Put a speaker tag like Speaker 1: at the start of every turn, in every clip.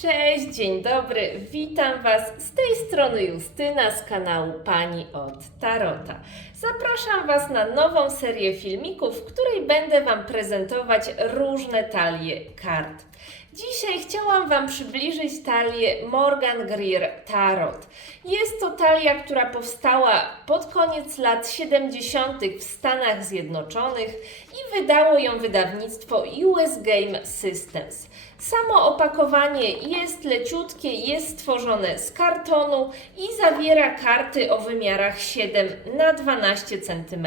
Speaker 1: Cześć, dzień dobry, witam Was z tej strony Justyna z kanału Pani od Tarota. Zapraszam Was na nową serię filmików, w której będę Wam prezentować różne talie kart. Dzisiaj chciałam Wam przybliżyć talię Morgan Greer Tarot. Jest to talia, która powstała pod koniec lat 70. w Stanach Zjednoczonych i wydało ją wydawnictwo US Game Systems. Samo opakowanie jest leciutkie, jest stworzone z kartonu i zawiera karty o wymiarach 7 na 12 cm.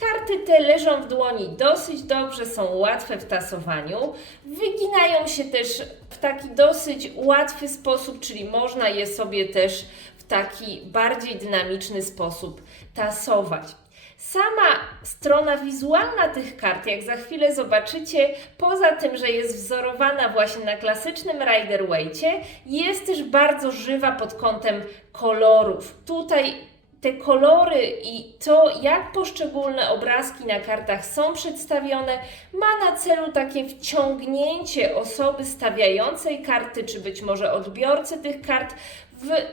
Speaker 1: Karty te leżą w dłoni dosyć dobrze, są łatwe w tasowaniu, wyginają się też w taki dosyć łatwy sposób, czyli można je sobie też w taki bardziej dynamiczny sposób tasować. Sama strona wizualna tych kart, jak za chwilę zobaczycie, poza tym, że jest wzorowana właśnie na klasycznym Rider Waite, jest też bardzo żywa pod kątem kolorów. Tutaj te kolory i to, jak poszczególne obrazki na kartach są przedstawione, ma na celu takie wciągnięcie osoby stawiającej karty, czy być może odbiorcy tych kart,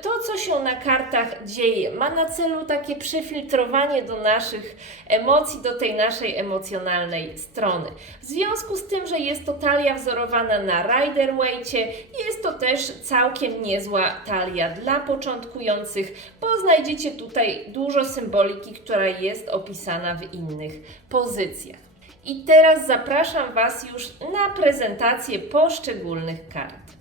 Speaker 1: to, co się na kartach dzieje. Ma na celu takie przefiltrowanie do naszych emocji, do tej naszej emocjonalnej strony. W związku z tym, że jest to talia wzorowana na Rider Waite, jest to też całkiem niezła talia dla początkujących, bo znajdziecie tutaj dużo symboliki, która jest opisana w innych pozycjach. I teraz zapraszam Was już na prezentację poszczególnych kart.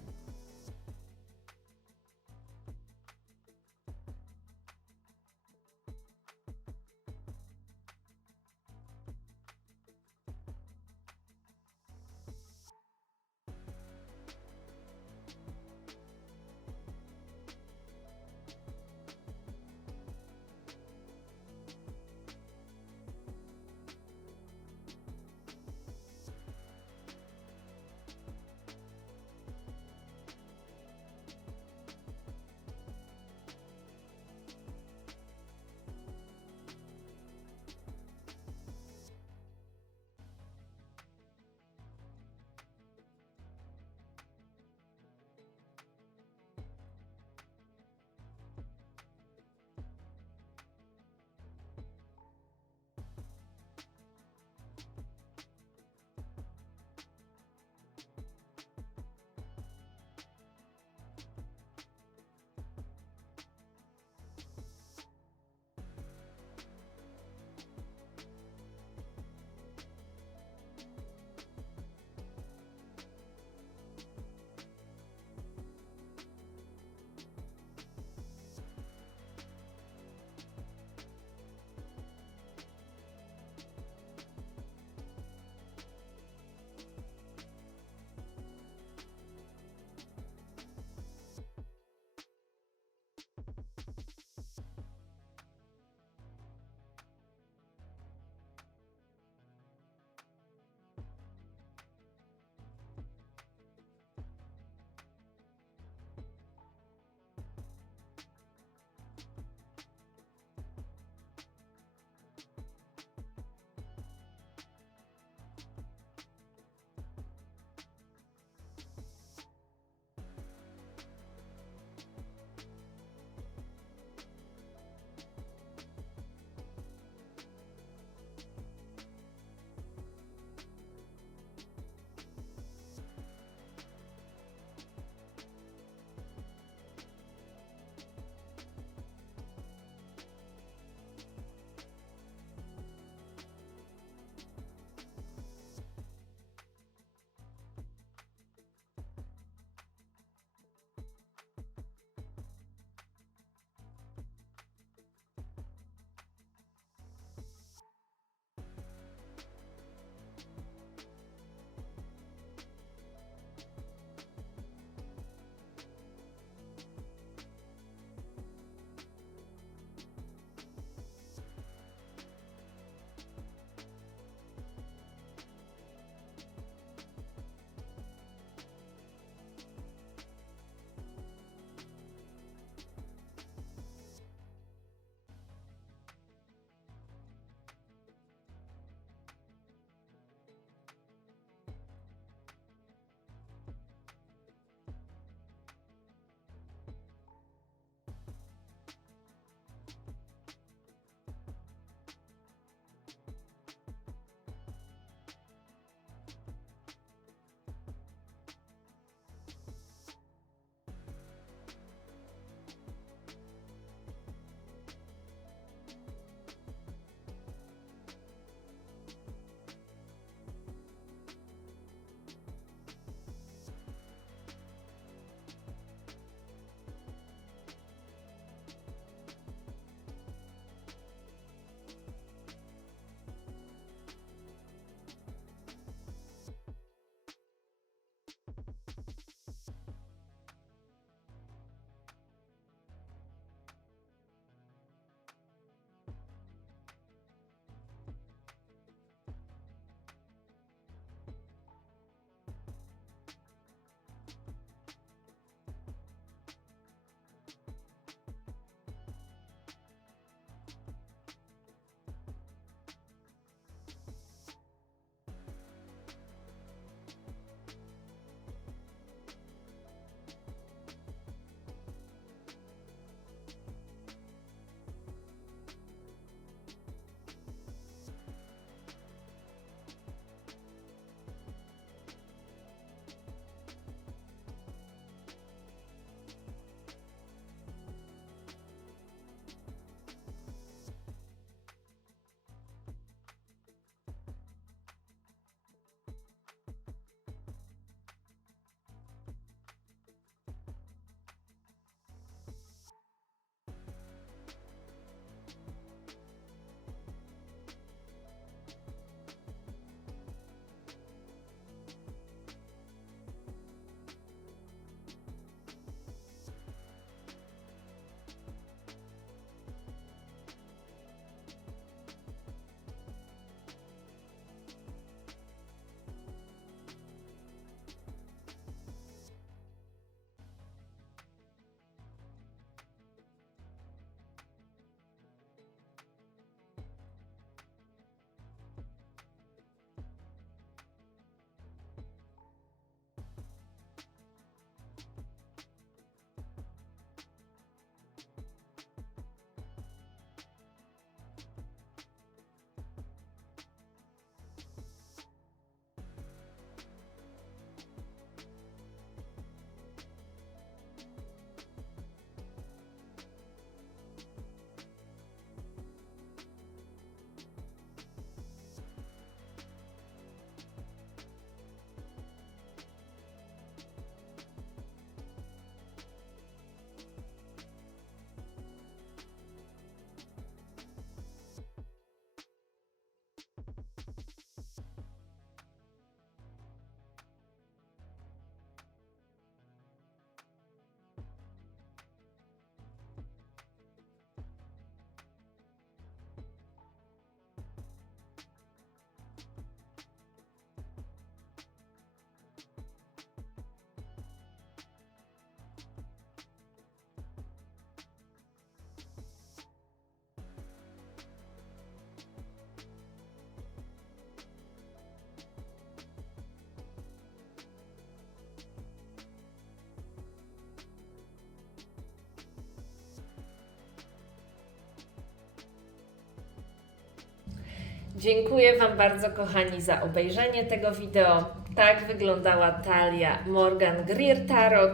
Speaker 1: Dziękuję Wam bardzo, kochani, za obejrzenie tego wideo. Tak wyglądała talia Morgan Greer Tarot.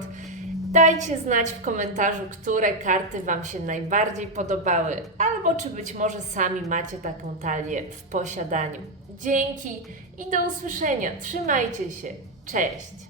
Speaker 1: Dajcie znać w komentarzu, które karty Wam się najbardziej podobały, albo czy być może sami macie taką talię w posiadaniu. Dzięki i do usłyszenia. Trzymajcie się. Cześć!